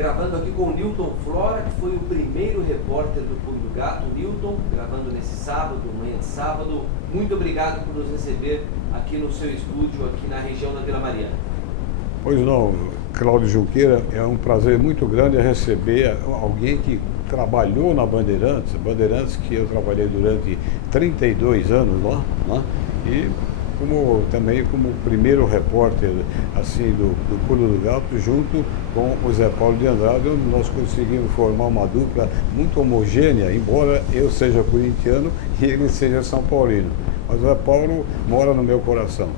gravando aqui com o Newton Flora, que foi o primeiro repórter do Pulo do Gato. Newton, gravando nesse sábado, manhã de sábado. Muito obrigado por nos receber aqui no seu estúdio, aqui na região da Vila Mariana. Pois não, Cláudio Junqueira, é um prazer muito grande receber alguém que trabalhou na Bandeirantes que eu trabalhei durante 32 anos lá, né? E também como primeiro repórter assim, do Pulo do Gato, junto com o Zé Paulo de Andrade, onde nós conseguimos formar uma dupla muito homogênea, embora eu seja corintiano e ele seja são paulino. Mas o Zé Paulo mora no meu coração.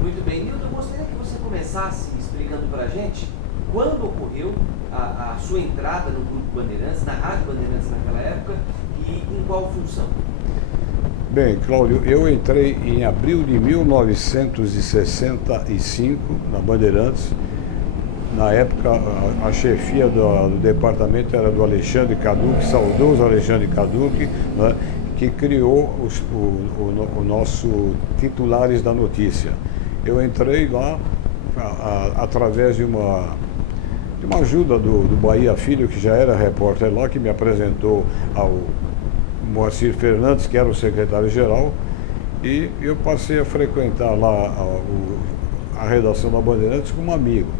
Muito bem, Nilton, eu gostaria que você começasse explicando para a gente quando ocorreu a sua entrada no Grupo Bandeirantes, na Rádio Bandeirantes naquela época, e em qual função? Bem, Cláudio, eu entrei em abril de 1965 na Bandeirantes. Na época, a chefia do departamento era do Alexandre Caduc, saudoso Alexandre Caduc, né, que criou o nosso Titulares da Notícia. Eu entrei lá através de uma ajuda do Bahia Filho, que já era repórter lá, que me apresentou ao Moacir Fernandes, que era o secretário-geral, e eu passei a frequentar lá a redação da Bandeirantes como amigo.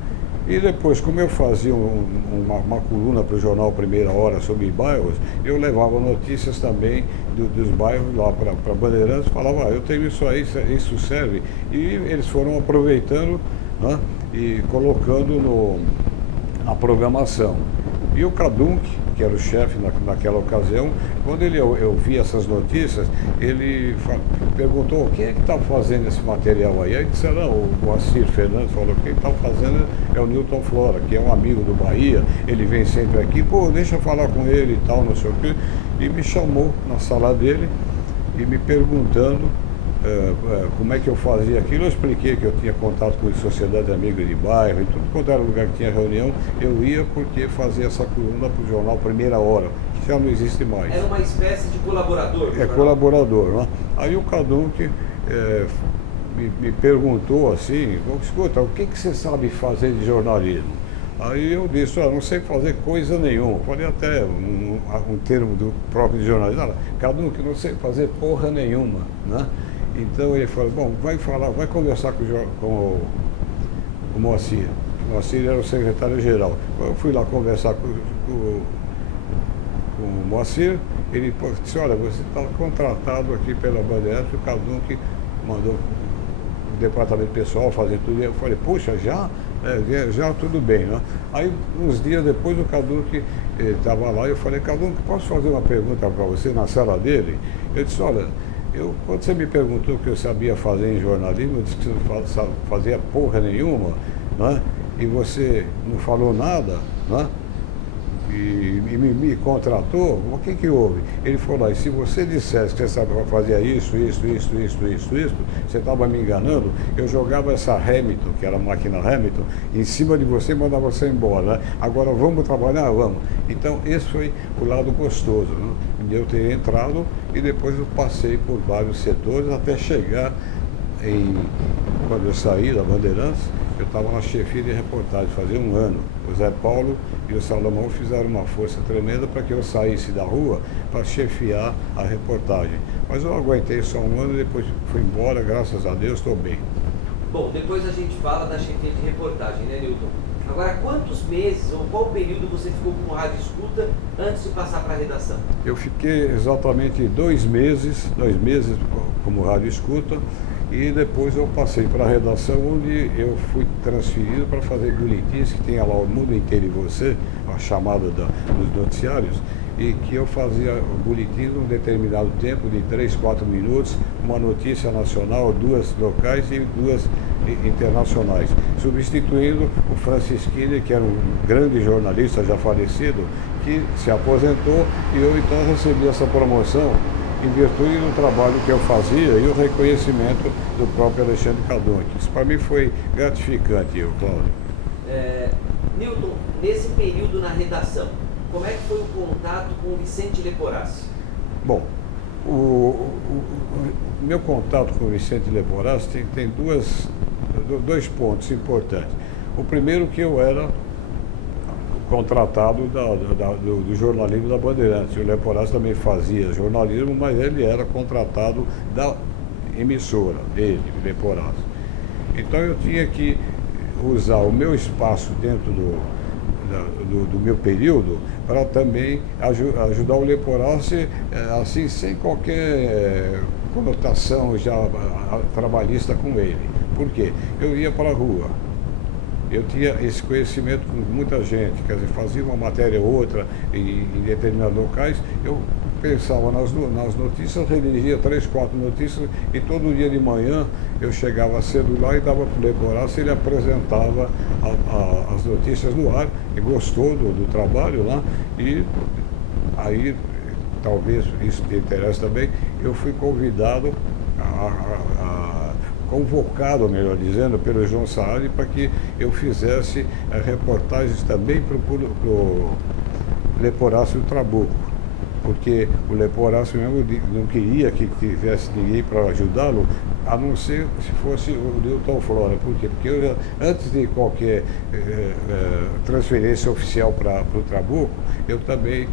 E depois, como eu fazia uma coluna para o jornal Primeira Hora sobre bairros, eu levava notícias também dos bairros lá para a Bandeirantes, falava, eu tenho isso aí, isso serve. E eles foram aproveitando, né, e colocando na programação. E o Cadunc, que era o chefe naquela ocasião, quando eu vi essas notícias, ele perguntou, quem é que está fazendo esse material aí? Aí disseram, o Moacir Fernandes falou, quem está fazendo é o Newton Flora, que é um amigo do Bahia, ele vem sempre aqui, deixa eu falar com ele e tal, não sei o quê. E me chamou na sala dele e me perguntando como é que eu fazia aquilo. Eu expliquei que eu tinha contato com a Sociedade Amiga de Bairro e tudo quanto era lugar que tinha reunião, eu ia porque fazia essa coluna para o jornal Primeira Hora, que já não existe mais. Era uma espécie de colaborador? Colaborador, né? Aí o Cadunc me perguntou assim, escuta, o que você sabe fazer de jornalismo? Aí eu disse, não sei fazer coisa nenhuma. Falei até um termo do próprio jornalismo, Cadunc, não sei fazer porra nenhuma, né? Então ele falou, bom, vai conversar com o Moacir. O Moacir era o secretário-geral. Eu fui lá conversar com o Moacir, ele disse, olha, você está contratado aqui pela Bandeirantes, o Cadunc mandou o departamento pessoal fazer tudo. Eu falei, puxa, já tudo bem, né? Aí, uns dias depois, o Cadunc estava lá e eu falei, Cadunc, posso fazer uma pergunta para você na sala dele? Eu disse, olha, quando você me perguntou o que eu sabia fazer em jornalismo, eu disse que você não fazia porra nenhuma, né? E você não falou nada, né? E me contratou, o que houve? Ele falou, e se você dissesse que você sabe fazer isso, você estava me enganando, eu jogava essa Hamilton, que era a máquina Hamilton, em cima de você e mandava você embora, né? Agora vamos trabalhar? Vamos. Então esse foi o lado gostoso, né? De eu ter entrado e depois eu passei por vários setores até chegar quando eu saí da Bandeirantes, eu estava na chefia de reportagem, fazia um ano. O Zé Paulo e o Salomão fizeram uma força tremenda para que eu saísse da rua para chefiar a reportagem. Mas eu aguentei só um ano e depois fui embora, graças a Deus, estou bem. Bom, depois a gente fala da chefia de reportagem, né, Nilton? Agora, quantos meses ou qual período você ficou com rádio escuta antes de passar para a redação? Eu fiquei exatamente 2 meses como rádio escuta. E depois eu passei para a redação, onde eu fui transferido para fazer boletins, que tem lá o Mundo Inteiro e Você, a chamada dos noticiários, e que eu fazia boletins num determinado tempo, de 3, 4 minutos, uma notícia nacional, 2 locais e 2 internacionais, substituindo o Francisquini, que era um grande jornalista já falecido, que se aposentou, e eu então recebi essa promoção em virtude do trabalho que eu fazia e o reconhecimento do próprio Alexandre Cadunc. Isso para mim foi gratificante, Cláudio. Nilton, nesse período na redação, como é que foi o contato com o Vicente Leporassi? Bom, o meu contato com o Vicente Leporassi tem dois pontos importantes. O primeiro, que eu era contratado do jornalismo da Bandeirantes. O Leporassi também fazia jornalismo, mas ele era contratado da emissora, ele, o Leporassi. Então eu tinha que usar o meu espaço dentro do meu período para também ajudar o Leporassi, assim, sem qualquer conotação já trabalhista com ele. Por quê? Eu ia para a rua, eu tinha esse conhecimento com muita gente, quer dizer, fazia uma matéria ou outra em determinados locais, eu pensava nas notícias, redigia 3, 4 notícias e todo dia de manhã eu chegava cedo lá e dava para o Leporassi, ele apresentava as notícias no ar e gostou do trabalho lá e aí, talvez isso te interesse também, eu fui convidado convocado, melhor dizendo, pelo João Saad para que eu fizesse reportagens também para o Leporassi do Trabuco, porque o Leporassi mesmo não queria que tivesse ninguém para ajudá-lo, a não ser se fosse o Newton Flora. Por quê? Porque eu, antes de qualquer transferência oficial para o Trabuco, eu também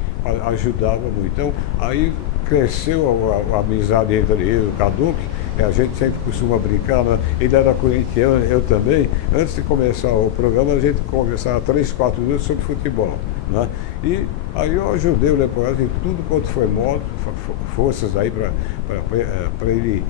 ajudava muito. Então, aí cresceu a amizade entre eu e o Caduque. A gente sempre costuma brincar, né? Ele era corintiano, eu também. Antes de começar o programa, a gente conversava 3, 4 minutos sobre futebol, né? E aí eu ajudei o Leporassi em tudo quanto foi modo, forças aí para ele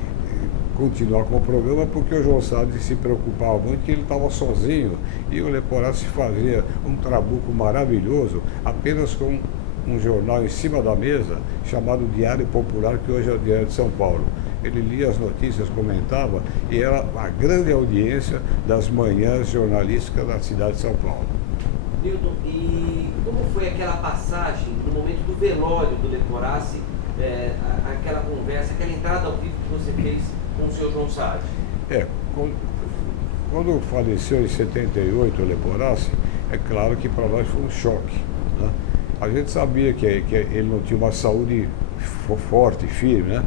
continuar com o programa, porque o João Salles se preocupava muito que ele estava sozinho e o Leporassi fazia um trabuco maravilhoso apenas com um jornal em cima da mesa chamado Diário Popular, que hoje é o Diário de São Paulo. Ele lia as notícias, comentava e era a grande audiência das manhãs jornalísticas da cidade de São Paulo. Newton, e como foi aquela passagem no momento do velório do Leporassi, aquela conversa, aquela entrada ao vivo que você fez com o senhor João Saad? Quando faleceu em 78 o Leporassi, é claro que para nós foi um choque, né? A gente sabia que ele não tinha uma saúde forte, firme, né?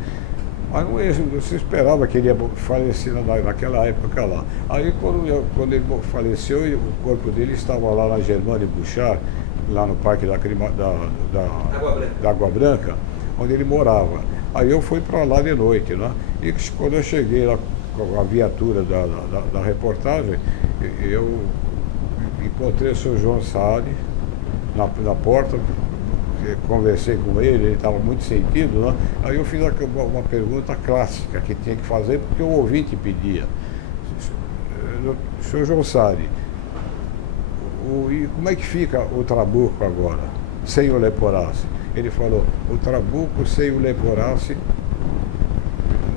Mas não se esperava que ele ia falecer naquela época lá. Aí quando ele faleceu, o corpo dele estava lá na Germânia Bouchard, lá no Parque da Água Branca, onde ele morava. Aí eu fui para lá de noite, né? E quando eu cheguei lá com a viatura da reportagem, eu encontrei o senhor João Saad na porta, conversei com ele estava muito sentido, né? Aí eu fiz uma pergunta clássica que tinha que fazer, porque o ouvinte pedia. Senhor João Saad, e como é que fica o Trabuco agora, sem o Leporassi? Ele falou, o Trabuco sem o Leporassi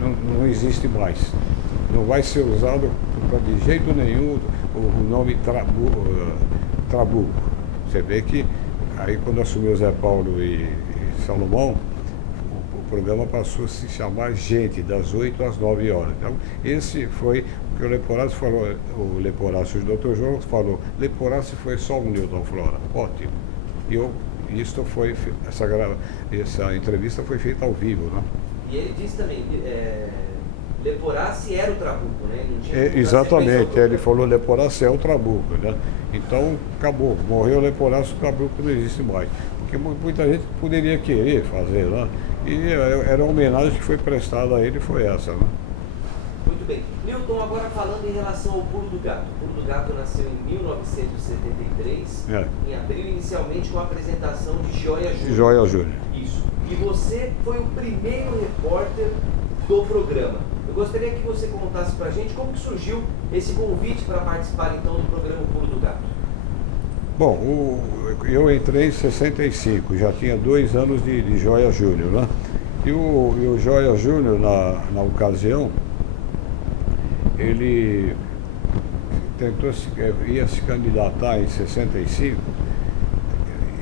não existe mais. Não vai ser usado de jeito nenhum o nome Trabuco. Você vê que aí quando assumiu o Zé Paulo e Salomão, o programa passou a se chamar Gente, das 8 às 9 horas. Então, esse foi o que o Leporassi falou, o Leporassi, o Dr. João falou, Leporassi foi só um Newton Flora. Ótimo. E essa entrevista foi feita ao vivo, né? E ele disse também, Leporassi era o Trabuco, né? Não tinha exatamente, ele falou Leporassi é o Trabuco, né? Então acabou, morreu o Leporassi, o Trabuco não existe mais. Porque muita gente poderia querer fazer, né? E era a homenagem que foi prestada a ele, foi essa, né? Muito bem. Newton, agora falando em relação ao Pulo do Gato. O Pulo do Gato nasceu em 1973, em abril, inicialmente com a apresentação de Joia Júnior. Joia Júnior. Isso. E você foi o primeiro repórter do programa. Eu gostaria que você contasse pra gente como que surgiu esse convite para participar então do programa Pulo do Gato. Bom, eu entrei em 65, já tinha 2 anos de Joia Júnior, né? E o Joia Júnior, na ocasião, ele ia se candidatar em 65,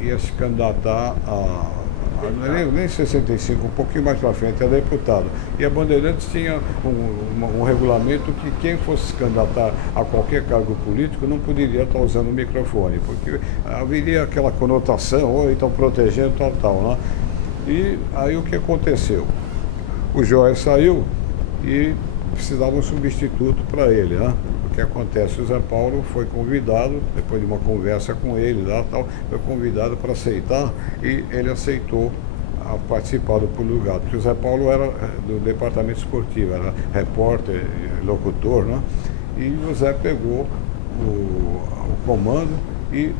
ia se candidatar nem 65, um pouquinho mais para frente, a deputado. E a Bandeirantes tinha um regulamento que quem fosse se candidatar a qualquer cargo político não poderia estar usando o microfone, porque haveria aquela conotação, ou então protegendo tal, né? E aí o que aconteceu? O Joia saiu e precisava um substituto para ele, né? que acontece? O Zé Paulo foi convidado, depois de uma conversa com ele lá, tal, foi convidado para aceitar e ele aceitou a participar do Pulo do Gato, porque o Zé Paulo era do departamento esportivo, era repórter, locutor, né? E o Zé pegou o comando e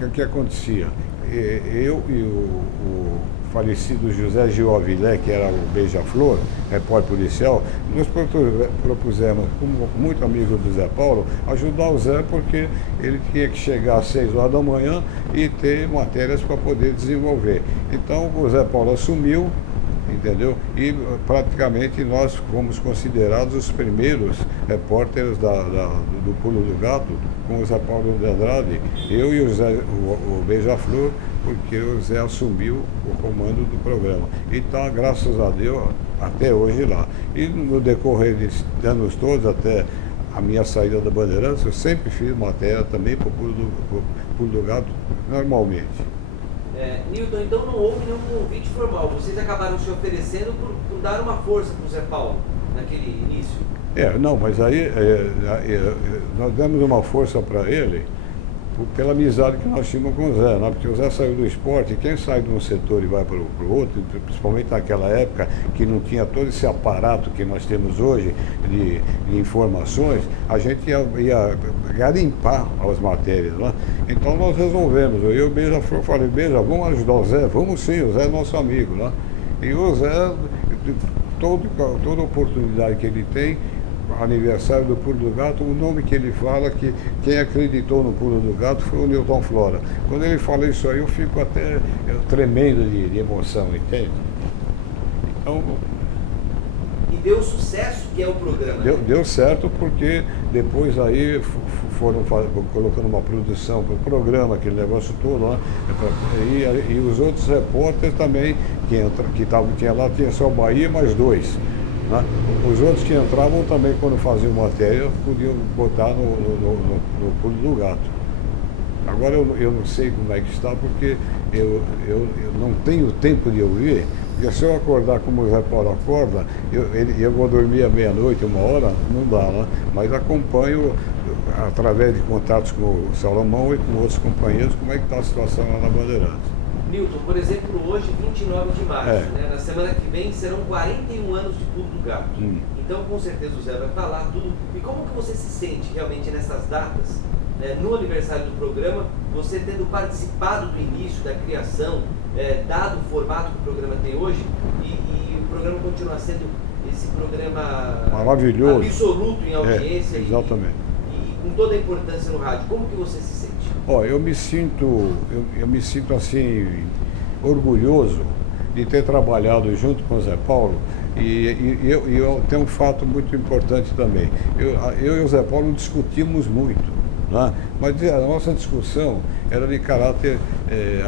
o que acontecia? Eu e o falecido José Gil Avilé, que era o Beija-Flor, repórter policial, nós propusemos, como muito amigo do Zé Paulo, ajudar o Zé porque ele tinha que chegar às 6 horas da manhã e ter matérias para poder desenvolver. Então o Zé Paulo assumiu, entendeu? E praticamente nós fomos considerados os primeiros repórteres do Pulo do Gato, com o Zé Paulo de Andrade, eu e o Beija-Flor, porque o Zé assumiu o comando do programa. E está, graças a Deus, até hoje lá. E no decorrer de anos todos, até a minha saída da Bandeirantes, eu sempre fiz matéria também para o Pulo do Gato, normalmente. Newton, então não houve nenhum convite formal. Vocês acabaram se oferecendo por dar uma força para o Zé Paulo naquele início? Não, mas aí nós demos uma força para ele pela amizade que nós tínhamos com o Zé, né? Porque o Zé saiu do esporte, e quem sai de um setor e vai para o outro, principalmente naquela época que não tinha todo esse aparato que nós temos hoje de informações, a gente ia garimpar as matérias, né? Então nós resolvemos, eu e o Beija-Flor falei, Beija, vamos ajudar o Zé? Vamos sim, o Zé é nosso amigo, né? E o Zé, toda oportunidade que ele tem, aniversário do Pulo do Gato, o nome que ele fala, que quem acreditou no Pulo do Gato foi o Newton Flora. Quando ele fala isso aí, eu fico até tremendo de emoção, entende? Então, e deu sucesso que é o programa? Deu certo, porque depois aí foram colocando uma produção para o programa, aquele negócio todo lá, e os outros repórteres também, tinha lá, tinha só Bahia mais 2. Né? Os outros que entravam também, quando faziam matéria, podiam botar no Pulo do Gato. Agora eu não sei como é que está, porque eu não tenho tempo de ouvir, porque se eu acordar como o Zé Paulo acorda, eu vou dormir à meia-noite, 1 hora, não dá, né? Mas acompanho através de contatos com o Salomão e com outros companheiros como é que está a situação lá na Bandeirantes. Newton, por exemplo, hoje, 29 de março, né? Na semana que vem serão 41 anos de Pulo do Gato. Então, com certeza, o Zé vai falar tudo. E como que você se sente realmente nessas datas, né? No aniversário do programa, você tendo participado do início, da criação, dado o formato que o programa tem hoje, e o programa continua sendo esse programa maravilhoso, absoluto em audiência exatamente. E com toda a importância no rádio. Como que você se sente? Eu me sinto assim, orgulhoso de ter trabalhado junto com o Zé Paulo e eu tenho um fato muito importante também. Eu e o Zé Paulo discutimos muito, né? Mas a nossa discussão era de caráter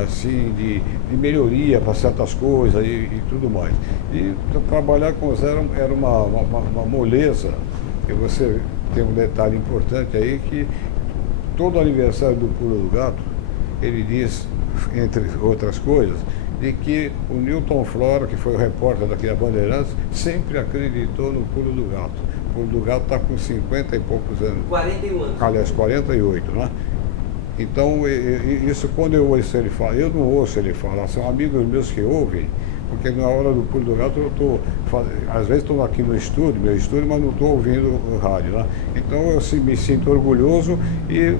assim, de melhoria para certas coisas e tudo mais. E trabalhar com o Zé era uma moleza. E você tem um detalhe importante aí que todo aniversário do Pulo do Gato, ele diz, entre outras coisas, de que o Newton Flora, que foi o repórter daqui da Bandeirantes, sempre acreditou no Pulo do Gato. O Pulo do Gato está com 50 e poucos anos. 41 anos. Aliás, 48, né? Então, isso quando eu ouço ele falar, eu não ouço ele falar, são amigos meus que ouvem, porque na hora do Pulo do Gato eu estou, às vezes estou aqui no estúdio, meu estúdio, mas não estou ouvindo o rádio, né? Então eu me sinto orgulhoso e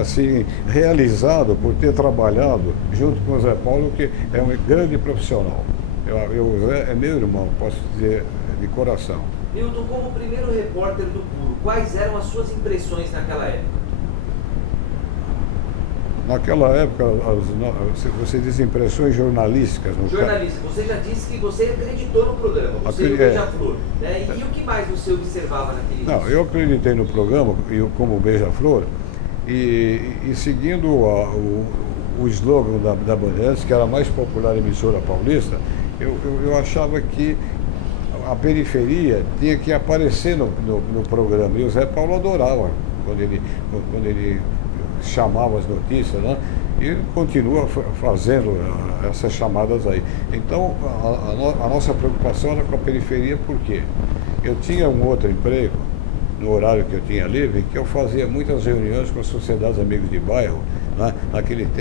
assim, realizado por ter trabalhado junto com o Zé Paulo, que é um grande profissional. O Zé é meu irmão, posso dizer de coração. Newton, como primeiro repórter do Pulo, quais eram as suas impressões naquela época? Naquela época, você diz impressões jornalísticas. Jornalista, você já disse que você acreditou no programa, você e o Beija-Flor, né? E o que mais você observava naquele início? Não, eu acreditei no programa, como Beija-Flor, e seguindo o slogan da Bandeirantes, que era a mais popular emissora paulista, eu achava que a periferia tinha que aparecer no programa, e o Zé Paulo adorava quando ele chamava as notícias, né? E continua fazendo essas chamadas aí. Então, a nossa preocupação era com a periferia, porque eu tinha um outro emprego, no horário que eu tinha livre, que eu fazia muitas reuniões com as sociedades amigos de bairro, né? Naquele tempo